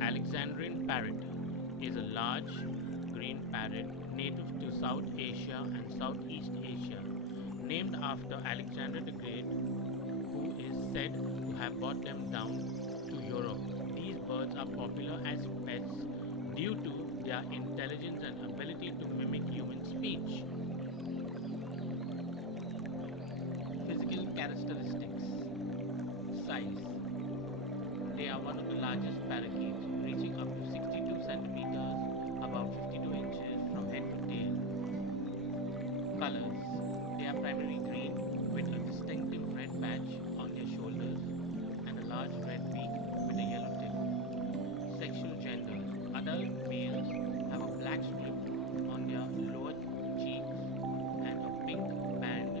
Alexandrine parrot is a large green parrot native to South Asia and Southeast Asia, named after Alexander the Great, who is said to have brought them down to Europe. These birds are popular as pets due to their intelligence and ability to mimic human speech. Physical characteristics: size: they are one of the largest parakeets, reaching up to 62 centimeters, about 52 inches from head to tail. Colors: they are primarily green with a distinctive red patch on their shoulders and a large red beak with a yellow tip. Sexual genders: adult males have a black strip on their lower cheeks and a pink band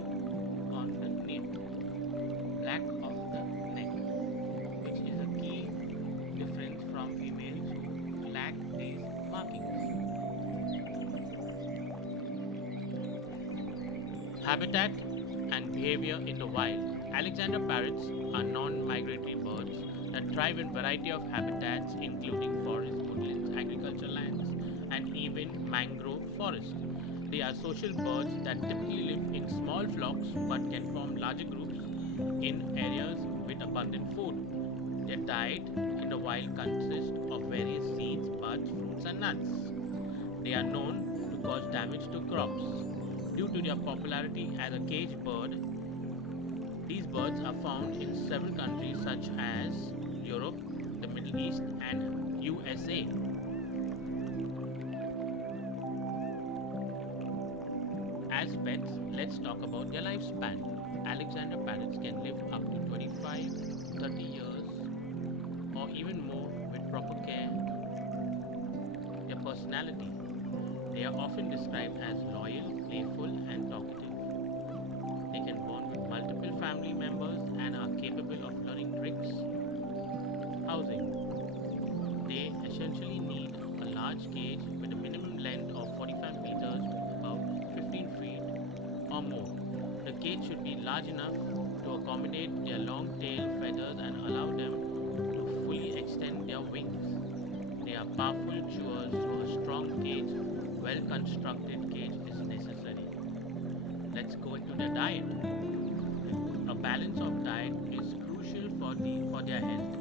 on the nape, black of the neck, which is a key difference from females who lack these markings. Habitat and behavior in the wild. Alexander parrots are non-migratory birds that thrive in a variety of habitats including forests, woodlands, agricultural lands, and even mangrove forests. They are social birds that typically live in small flocks but can form larger groups in areas with abundant food. Their diet in the wild consists of various seeds, buds, fruits, and nuts. They are known to cause damage to crops. Due to their popularity as a cage bird, these birds are found in several countries such as Europe, the Middle East, and USA. As pets, let's talk about their lifespan. Alexander parrots can live up to 25, 30 years, or even more with proper care. Their personality: they are often described as loyal, playful, and talkative. They can bond with multiple family members and are capable of learning tricks. Housing: they essentially need a large cage with a minimum length of 45 meters, about 15 feet or more. The cage should be large enough to accommodate their long tail feathers and allow them to fully extend their wings. They are powerful chewers, so a strong cage, well constructed cage is necessary. Let's go into their diet. A balance of diet is crucial for their health.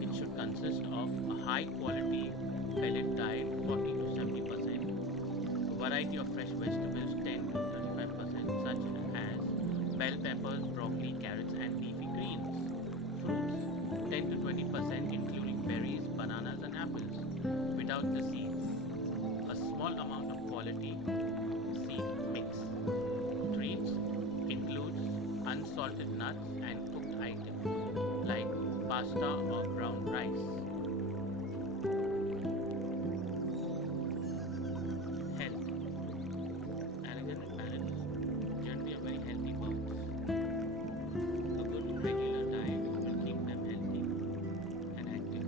It should consist of a high quality pellet diet 40 to 70%, a variety of fresh vegetables 10 to 35%, such as bell peppers, broccoli, carrots, and leafy greens. Fruits 10 to 20%, including berries, bananas, and apples, without the seeds. A small amount of quality seed mix. Treats includes unsalted nuts and cooked items like pasta or brown rice. Health: Alexander parrots generally are very healthy birds. A good regular diet will keep them healthy and active.